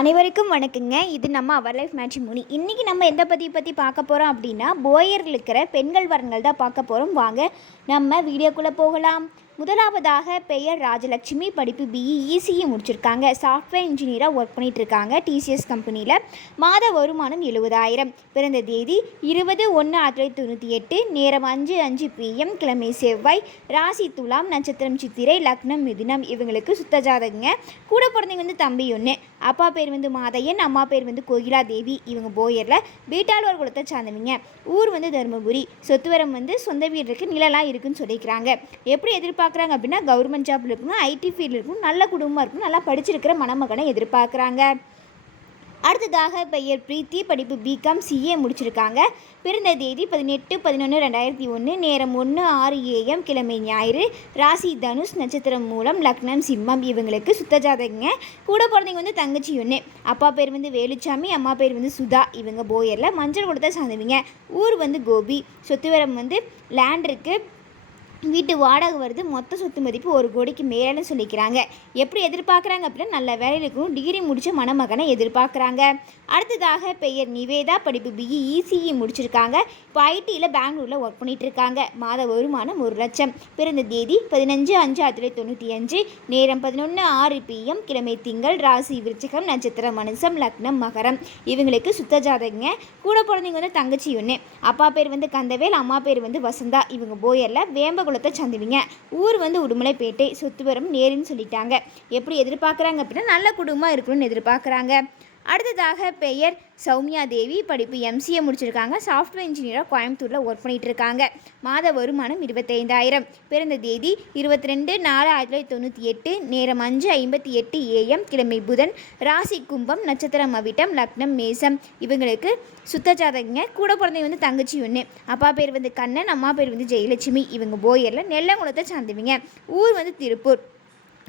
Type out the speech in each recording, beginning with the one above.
அனைவருக்கும் வணக்கங்க. இது நம்ம அவர் லைஃப் மேட்ரிமோனி இன்றைக்கி நம்ம எந்த பற்றி பற்றி பார்க்க போகிறோம் அப்படின்னா போயரில் இருக்கிற பெண்கள் வரங்கள் தான் பார்க்க போகிறோம் வாங்க நம்ம வீடியோக்குள்ளே போகலாம். முதலாவதாக பெயர் ராஜலட்சுமி படிப்பு பிஇ இசிஇ முடிச்சிருக்காங்க. சாஃப்ட்வேர் இன்ஜினியராக ஒர்க் பண்ணிகிட்டு இருக்காங்க டிசிஎஸ் கம்பெனியில் மாத வருமானம் எழுபதாயிரம். பிறந்த தேதி இருபது ஒன்று ஆயிரத்தி தொள்ளாயிரத்தி தொண்ணூற்றி எட்டு நேரம் அஞ்சு அஞ்சு பிஎம் கிழமை செவ்வாய் ராசி துலாம் நட்சத்திரம் சித்திரை லக்னம் மிதுனம். இவங்களுக்கு சுத்த ஜாதகங்க. கூட பிறந்தவங்க வந்து தம்பி ஒன்று அப்பா பேர் வந்து மாதையன் அம்மா பேர் வந்து கோகிலா தேவி. இவங்க போயரில் பீட்டாளூர் குலத்தை சார்ந்தவங்க. ஊர் வந்து தருமபுரி. சொத்துவரம் வந்து சொந்த வீடு இருக்குது நிலலாம் இருக்குன்னு சொல்லிக்கிறாங்க. எப்படி எதிர்பார்க்குறாங்க அப்படின்னா கவர்மெண்ட் ஜாப்ல இருக்கணும் ஐடி ஃபீல்டு இருக்கணும் நல்ல குடும்பமாக இருக்கணும் நல்லா படிச்சிருக்கிற மணமகனை எதிர்பார்க்குறாங்க. அடுத்ததாக பெயர் பிரீத்தி படிப்பு பிகாம் சிஏ முடிச்சிருக்காங்க. பிறந்த தேதி பதினெட்டு பதினொன்று ரெண்டாயிரத்தி ஒன்று நேரம் ஒன்று ஆறு ஏஎம் கிழமை ஞாயிறு ராசி தனுஷ் நட்சத்திரம் மூலம் லக்னம் சிம்மம் இவங்களுக்கு சுத்த ஜாதகங்க. கூட பிறந்தவங்க வந்து தங்கச்சி ஒன்று அப்பா பேர் வந்து வேலுச்சாமி அம்மா பேர் வந்து சுதா இவங்க போயரில் மஞ்சள் கொடுத்த சார்ந்தவங்க. ஊர் வந்து கோபி சொத்துவரம் வந்து லேண்ட் இருக்குது வீட்டு வாடகை வருது. மொத்த சொத்து மதிப்பு ஒரு கோடிக்கு மேலேன்னு சொல்லிக்கிறாங்க. எப்படி எதிர்பார்க்குறாங்க அப்படின்னா நல்ல வேலையில் இருக்கணும் டிகிரி முடித்த மணமகனை எதிர்பார்க்குறாங்க. அடுத்ததாக பெயர் நிவேதா படிப்பு பிஇ இசிஇ முடிச்சிருக்காங்க. இப்போ ஐடியில் பெங்களூரில் ஒர்க் பண்ணிட்டு இருக்காங்க மாத வருமானம் ஒரு லட்சம். பிறந்த தேதி பதினஞ்சு அஞ்சு ஆயிரத்தி தொள்ளாயிரத்தி தொண்ணூற்றி அஞ்சு. நேரம் பதினொன்று ஆறு பிஎம் கிழமை திங்கள் ராசி விருச்சகம் நட்சத்திரம் மனுஷம் லக்னம் மகரம். இவங்களுக்கு சுத்த ஜாதகங்க. கூட பிறந்தவங்க வந்து தங்கச்சி ஒன்று அப்பா பேர் வந்து கந்தவேல் அம்மா பேர் வந்து வசந்தா. இவங்க போயரில் வேம்பகுளத்தை சந்துவிங்க. ஊர் வந்து உடுமலைப்பேட்டை சொத்து வரும் நேருன்னு சொல்லிட்டாங்க. எப்படி எதிர்பார்க்குறாங்க அப்படின்னா நல்ல குடும்பமாக இருக்கணும்னு எதிர்பார்க்குறாங்க. அடுத்ததாக பெயர் சௌமியா தேவி. படிப்பு எம்சிஏ முடிச்சிருக்காங்க. சாஃப்ட்வேர் இன்ஜினியராக கோயம்புத்தூரில் ஒர்க் பண்ணிகிட்டு இருக்காங்க மாத வருமானம் இருபத்தைந்தாயிரம். பிறந்த தேதி இருபத்தி ரெண்டு நாலு ஆயிரத்தி தொள்ளாயிரத்தி தொண்ணூற்றி எட்டு. நேரம் அஞ்சு ஐம்பத்தி எட்டு ஏஎம் கிழமை புதன். ராசி கும்பம் நட்சத்திரம் அவிட்டம் லக்னம் மேசம். இவங்களுக்கு சுத்த ஜாதகங்க கூட பிறந்தவங்க வந்து தங்கச்சி ஒன்று அப்பா பேர் வந்து கண்ணன் அம்மா பேர் வந்து ஜெயலட்சுமி. இவங்க போயரில் நெல்லங்குளத்தை சார்ந்துவிங்க. ஊர் வந்து திருப்பூர்.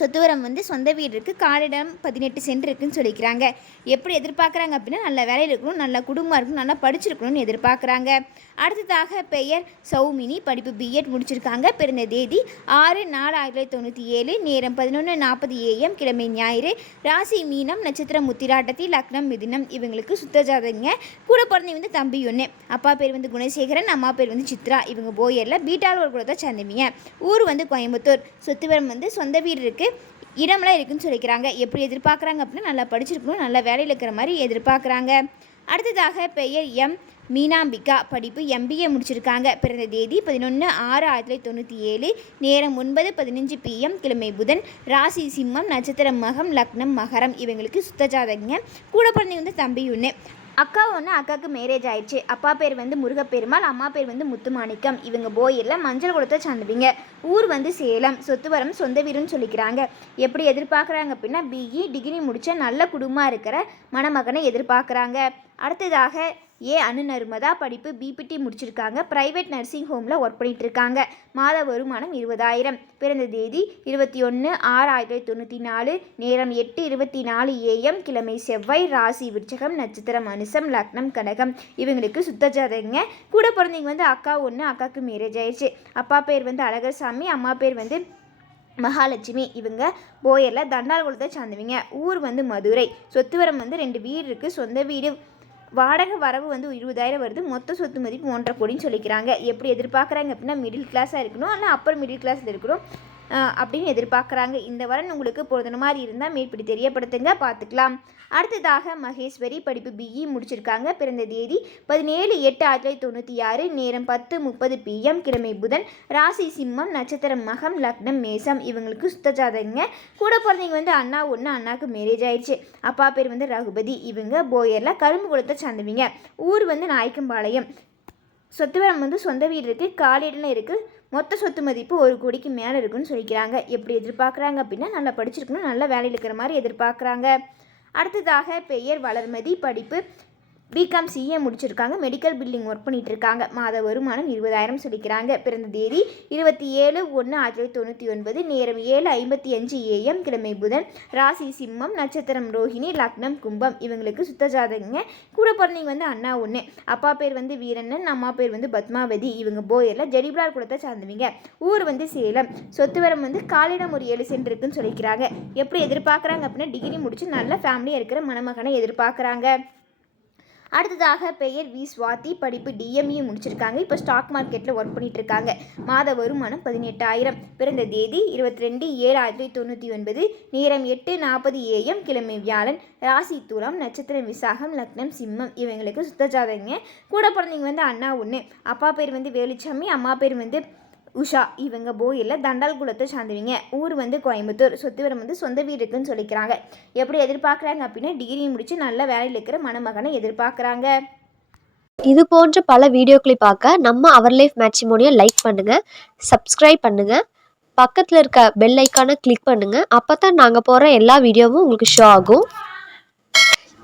சொத்துவரம் வந்து சொந்த வீடு இருக்குது காலிடம் பதினெட்டு சென்ட் இருக்குன்னு சொல்லிக்கிறாங்க. எப்படி எதிர்பார்க்குறாங்க அப்படின்னா நல்ல வேலையில் இருக்கணும் நல்ல குடும்பம் இருக்கணும் நல்லா படிச்சிருக்கணும்னு எதிர்பார்க்குறாங்க. அடுத்ததாக பெயர் சௌமினி படிப்பு பிஎட் முடிச்சிருக்காங்க. பிறந்த தேதி ஆறு நாலு ஆயிரத்தி தொள்ளாயிரத்தி தொண்ணூற்றி ஏழு நேரம் பதினொன்று நாற்பது ஏஎம் கிழமை ஞாயிறு ராசி மீனம் நட்சத்திரம் முத்திராட்டத்தி லக்னம் மிதினம் இவங்களுக்கு சுத்த ஜாதகங்க. கூட பிறந்தவங்க வந்து தம்பி ஒன்று அப்பா பேர் வந்து குணசேகரன் அம்மா பேர் வந்து சித்ரா இவங்க போயரில் பீட்டாளூர் கூட தான் சேர்ந்தவங்க. ஊர் வந்து கோயம்புத்தூர். சொத்துவரம் வந்து சொந்த வீடு இருக்குது இடம்லாம் இருக்குன்னு சொல்லிக்கிறாங்க. எப்படி எதிர்பார்க்குறாங்க அப்படின்னா நல்லா படிச்சிருக்கணும் நல்ல வேலையில் இருக்கிற மாதிரி எதிர்பார்க்குறாங்க. அடுத்ததாக பெயர் எம். மீனாம்பிகா படிப்பு எம்பிஏ முடிச்சிருக்காங்க. பிறந்த தேதி பதினொன்று ஆறு ஆயிரத்தி தொள்ளாயிரத்தி தொண்ணூற்றி ஏழு. நேரம் ஒன்பது பதினஞ்சு பிஎம் கிழமை புதன். ராசி சிம்மம் நட்சத்திரம் மகம் லக்னம் மகரம். இவங்களுக்கு சுத்த ஜாதகங்க. கூட பிறந்தவங்க வந்து தம்பி ஒன்று அக்கா ஒன்று அக்காவுக்கு மேரேஜ் ஆயிடுச்சு. அப்பா பேர் வந்து முருகப்பெருமாள் அம்மா பேர் வந்து முத்துமாணிக்கம். இவங்க போயரில் மஞ்சள் கொடுத்த சார்ந்தவங்க ஊர் வந்து சேலம் சொத்து வரம் சொந்த வீடுன்னு சொல்லிக்கிறாங்க. எப்படி எதிர்பார்க்குறாங்க அப்படின்னா பிஇ டிகிரி முடித்த நல்ல குடும்பமாக இருக்கிற மணமகனை எதிர்பார்க்குறாங்க. அடுத்ததாக ஏ. அனு நர்மதா படிப்பு பிபிடி முடிச்சிருக்காங்க. ப்ரைவேட் நர்சிங் ஹோமில் ஒர்க் பண்ணிகிட்ருக்காங்க இருக்காங்க மாத வருமானம் இருபதாயிரம். பிறந்த தேதி இருபத்தி ஒன்று ஆறு ஆயிரத்தி தொள்ளாயிரத்தி தொண்ணூற்றி நாலு. நேரம் எட்டு இருபத்தி நாலு ஏஎம் கிழமை செவ்வாய் ராசி விருச்சகம் நட்சத்திரம் அனுசம் லக்னம் கனகம் இவங்களுக்கு சுத்த ஜாதகங்க கூட பிறந்தவங்க வந்து அக்கா ஒன்று அக்காவுக்கு மேரேஜ் ஆயிடுச்சு அப்பா பேர் வந்து அழகர்சாமி அம்மா பேர் வந்து மகாலட்சுமி. இவங்க போயரில் தண்டால்குளத்தை சார்ந்தவங்க. ஊர் வந்து மதுரை. சொத்துவரம் வந்து ரெண்டு வீடு இருக்குது சொந்த வீடு வாடகை வரவு வந்து இருபதாயிரம் வருது. மொத்த சொத்து மதிப்பு ஒன்றரை கோடின்னு சொல்லிக்கிறாங்க. எப்படி எதிர்பார்க்குறாங்க அப்படின்னா மிடில் கிளாஸாக இருக்கணும். இல்லை அப்பர் மிடில் கிளாஸில் இருக்கணும். அப்படின்னு எதிர்பார்க்குறாங்க. இந்த வரன் உங்களுக்கு பொருந்தின மாதிரி இருந்தால் மேற்படி தெரியப்படுத்துங்க பார்த்துக்கலாம். அடுத்ததாக மகேஸ்வரி படிப்பு பிஇ முடிச்சிருக்காங்க. பிறந்த தேதி பதினேழு எட்டு ஆயிரத்தி தொள்ளாயிரத்தி தொண்ணூற்றி ஆறு நேரம் பத்து முப்பது பிஎம் கிழமை புதன் ராசி சிம்மம் நட்சத்திரம் மகம் லக்னம் மேசம் இவங்களுக்கு சுத்த ஜாதகங்க. கூட பிறந்தவங்க வந்து அண்ணா ஒன்று அண்ணாவுக்கு மேரேஜ் ஆயிடுச்சு. அப்பா பேர் வந்து ரகுபதி. இவங்க போயரில் கரும்பு குளத்தை சார்ந்தவங்க. ஊர் வந்து நாய்க்கம்பாளையம். சொத்துவரம் வந்து சொந்த வீடு இருக்குது காலிடலாம் இருக்குது மொத்த சொத்து மதிப்பு ஒரு கோடிக்கு மேலே இருக்குன்னு சொல்லிக்கிறாங்க. எப்படி எதிர்பார்க்குறாங்க அப்படின்னா நல்லா படிச்சிருக்கணும் நல்ல வேலையில் இருக்கிற மாதிரி எதிர்பார்க்குறாங்க. அடுத்ததாக பெயர் வளர்மதி படிப்பு. பிகாம் சிஏ முடிச்சிருக்காங்க. மெடிக்கல் பில்டிங் ஒர்க் பண்ணிட்டு இருக்காங்க மாத வருமானம் இருபதாயிரம் சொல்லிக்கிறாங்க பிறந்த தேதி இருபத்தி ஏழு ஒன்று ஆயிரத்தி தொள்ளாயிரத்தி தொண்ணூற்றி ஒன்பது. நேரம் ஏழு ஐம்பத்தி அஞ்சு ஏஎம் கிழமை புதன். ராசி சிம்மம் நட்சத்திரம் ரோஹிணி லக்னம் கும்பம். இவங்களுக்கு சுத்த ஜாதகங்க. கூட பிறந்தவங்க வந்து அண்ணா ஒன்று அப்பா பேர் வந்து வீரண்ணன் அம்மா பேர் வந்து பத்மாவதி. இவங்க போயரில் ஜெடிபிளார் குலத்தை சார்ந்தவங்க. ஊர் வந்து சேலம். சொத்துவரம் வந்து காலிடம் ஒரு ஏழு சென்ட் இருக்குன்னு சொல்லிக்கிறாங்க. எப்படி எதிர்பார்க்குறாங்க அப்படின்னா டிகிரி முடித்து நல்ல ஃபேமிலியாக இருக்கிற மணமகனை எதிர்பார்க்குறாங்க. அடுத்ததாக பெயர் வி ஸ்வாதி படிப்பு டிஎம்இ முடிச்சிருக்காங்க. இப்போ ஸ்டாக் மார்க்கெட்டில் ஒர்க் பண்ணிட்டு இருக்காங்க மாத வருமானம் பதினெட்டாயிரம். பிறந்த தேதி இருபத்தி ரெண்டு ஏழு ஆயிரத்தி தொண்ணூற்றி ஒன்பது. நேரம் எட்டு நாற்பது ஏஎம் கிழமை வியாழன் ராசி தூரம் நட்சத்திரம் விசாகம் லக்னம் சிம்மம். இவங்களுக்கு சுத்தஜாதகங்க கூட பிறந்தவங்க வந்து அண்ணா ஒன்று அப்பா பேர் வந்து வேலுச்சாமி அம்மா பேர் வந்து உஷா இவங்க போயில் தண்டால் குலத்தை சார்ந்தவங்க. ஊர் வந்து கோயம்புத்தூர். சொத்துவரம் வந்து சொந்த வீடு இருக்குன்னு சொல்லிக்கிறாங்க. எப்படி எதிர்பார்க்குறாங்க அப்படின்னா டிகிரி முடித்து நல்ல வேலையில் இருக்கிற மணமகனை எதிர்பார்க்குறாங்க. இது போன்ற பல வீடியோக்களை பார்க்க நம்ம அவர் லைஃப் மேட்ரிமோனியை லைக் பண்ணுங்கள் சப்ஸ்கிரைப் பண்ணுங்கள் பக்கத்தில் இருக்க பெல் ஐக்கானை கிளிக் பண்ணுங்கள் அப்போ தான் நாங்கள் போகிற எல்லா வீடியோவும் உங்களுக்கு ஷோ ஆகும்.